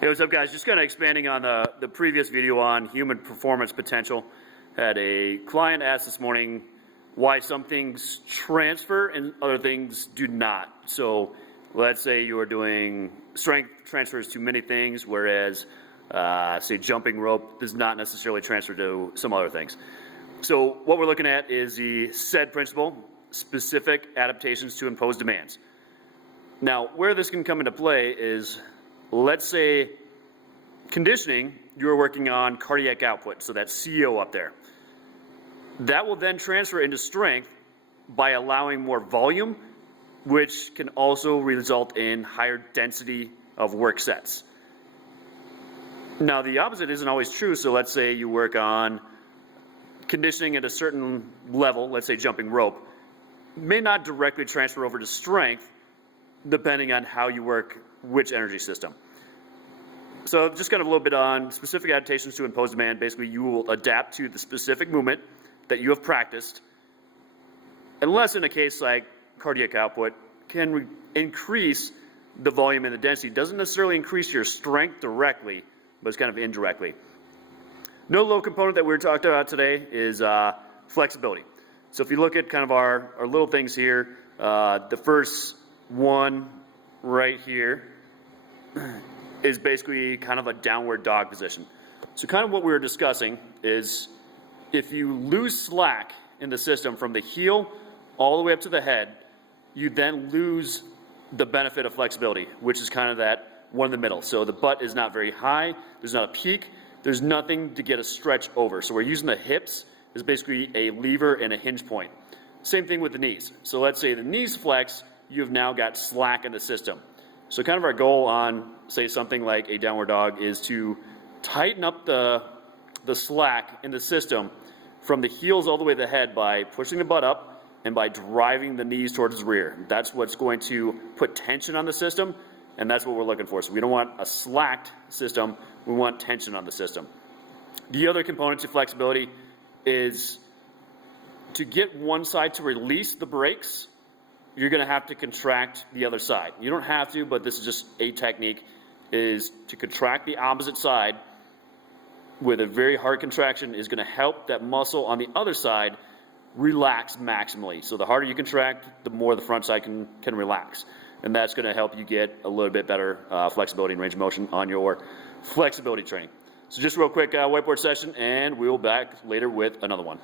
Hey, what's up, guys? Just kind of expanding on the previous video on human performance potential. Had a client ask this morning why some things transfer and other things do not. So let's say you are doing strength transfers to many things, whereas say jumping rope does not necessarily transfer to some other things. So what we're looking at is the SAID principle, specific adaptations to imposed demands. Now, where this can come into play is, let's say conditioning, you're working on cardiac output, so that's CO up there. That will then transfer into strength by allowing more volume, which can also result in higher density of work sets. Now, the opposite isn't always true, so let's say you work on conditioning at a certain level, let's say jumping rope, may not directly transfer over to strength, depending on how you work which energy system. So just kind of a little bit on specific adaptations to imposed demand. Basically, you will adapt to the specific movement that you have practiced, unless in a case like cardiac output can increase the volume and the density. It doesn't necessarily increase your strength directly, but it's kind of indirectly. No low component that we're talking about today is flexibility. So if you look at kind of our little things here, the first one right here is basically kind of a downward dog position. So kind of what we were discussing is if you lose slack in the system from the heel all the way up to the head, you then lose the benefit of flexibility, which is kind of that one in the middle. So the butt is not very high, there's not a peak, there's nothing to get a stretch over. So we're using the hips as basically a lever and a hinge point. Same thing with the knees. So let's say the knees flex, you've now got slack in the system. So kind of our goal on, say, something like a downward dog is to tighten up the slack in the system from the heels all the way to the head by pushing the butt up and by driving the knees towards the rear. That's what's going to put tension on the system, and that's what we're looking for. So we don't want a slacked system, we want tension on the system. The other component to flexibility is to get one side to release the brakes, you're going to have to contract the other side. You don't have to, but this is just a technique, is to contract the opposite side with a very hard contraction is going to help that muscle on the other side relax maximally. So the harder you contract, the more the front side can relax. And that's going to help you get a little bit better flexibility and range of motion on your flexibility training. So just real quick whiteboard session, and we'll be back later with another one.